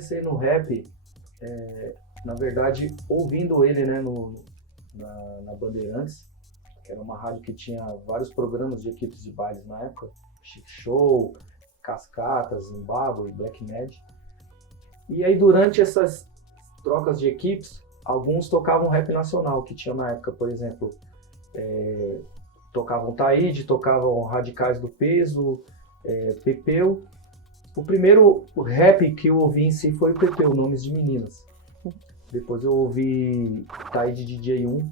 comecei no rap, na verdade, ouvindo ele, né, na Bandeirantes, que era uma rádio que tinha vários programas de equipes de bailes na época, Chic Show, Cascata, Zimbábue, Black Mad. E aí durante essas trocas de equipes, alguns tocavam rap nacional, que tinha na época, por exemplo, tocavam Taíde, tocavam Radicais do Peso, Pepeu. O primeiro rap que eu ouvi em si foi o Pepeu, Nomes de Meninas. Depois eu ouvi Taíde DJ 1.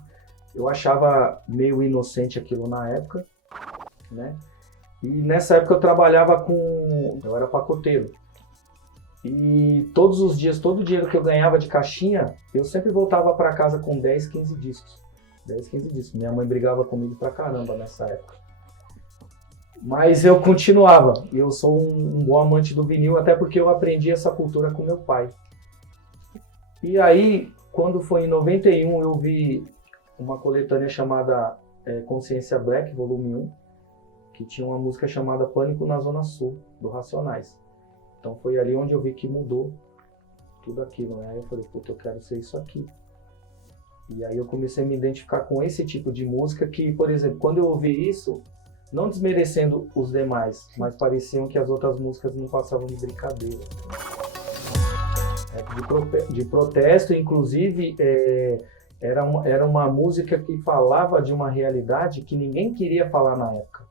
Eu achava meio inocente aquilo na época, né? E nessa época eu trabalhava eu era pacoteiro. E todos os dias, todo o dinheiro que eu ganhava de caixinha, eu sempre voltava para casa com 10, 15 discos. 10, 15 discos. Minha mãe brigava comigo pra caramba nessa época. Mas eu continuava. Eu sou um bom amante do vinil, até porque eu aprendi essa cultura com meu pai. E aí, quando foi em 91, eu vi uma coletânea chamada Consciência Black, volume 1, que tinha uma música chamada Pânico na Zona Sul, do Racionais. Então foi ali onde eu vi que mudou tudo aquilo, né? Aí eu falei, puta, eu quero ser isso aqui. E aí eu comecei a me identificar com esse tipo de música que, por exemplo, quando eu ouvi isso, não desmerecendo os demais, mas pareciam que as outras músicas não passavam de brincadeira. De protesto, inclusive, era uma música que falava de uma realidade que ninguém queria falar na época.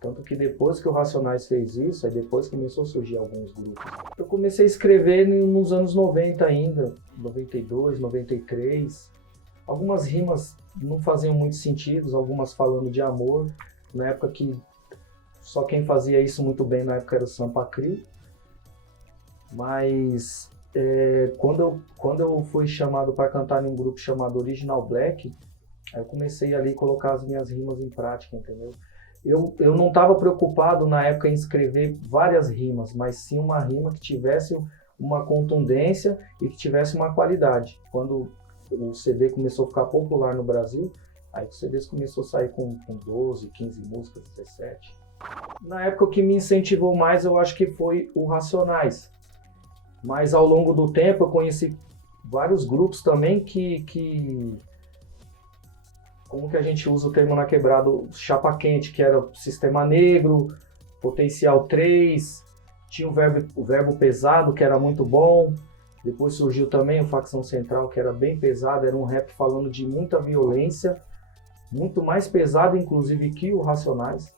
Tanto que depois que o Racionais fez isso, aí depois começou a surgir alguns grupos. Eu comecei a escrever nos anos 90 ainda, 92, 93. Algumas rimas não faziam muito sentido, algumas falando de amor. Na época que só quem fazia isso muito bem na época era o Sampa Crio. Mas quando eu fui chamado para cantar em um grupo chamado Original Black, aí eu comecei ali a colocar as minhas rimas em prática, entendeu? Eu não estava preocupado na época em escrever várias rimas, mas sim uma rima que tivesse uma contundência e que tivesse uma qualidade. Quando o CD começou a ficar popular no Brasil, aí os CDs começou a sair com 12, 15 músicas, 17. Na época o que me incentivou mais eu acho que foi o Racionais. Mas ao longo do tempo eu conheci vários grupos também que como que a gente usa o termo na quebrada, chapa quente, que era o Sistema Negro, Potencial 3, tinha o verbo Pesado, que era muito bom. Depois surgiu também o Facção Central, que era bem pesado, era um rap falando de muita violência, muito mais pesado inclusive que o Racionais,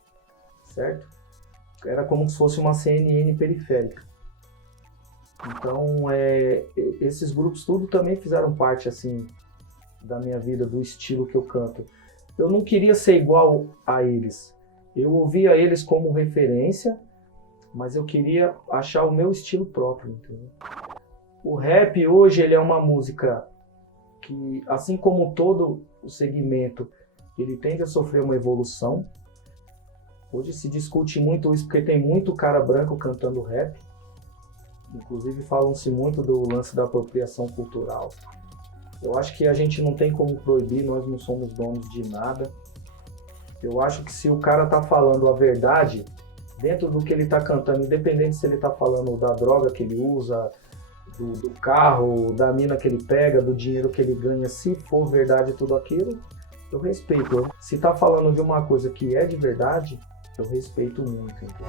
certo? Era como se fosse uma CNN periférica. Então, esses grupos tudo também fizeram parte assim da minha vida, do estilo que eu canto. Eu não queria ser igual a eles. Eu ouvia eles como referência, mas eu queria achar o meu estilo próprio, entendeu? O rap hoje ele é uma música que, assim como todo o segmento, ele tende a sofrer uma evolução. Hoje se discute muito isso porque tem muito cara branco cantando rap. Inclusive falam-se muito do lance da apropriação cultural. Eu acho que a gente não tem como proibir, nós não somos donos de nada. Eu acho que se o cara tá falando a verdade, dentro do que ele tá cantando, independente se ele tá falando da droga que ele usa, do carro, da mina que ele pega, do dinheiro que ele ganha, se for verdade tudo aquilo, eu respeito. Se tá falando de uma coisa que é de verdade, eu respeito muito. Então.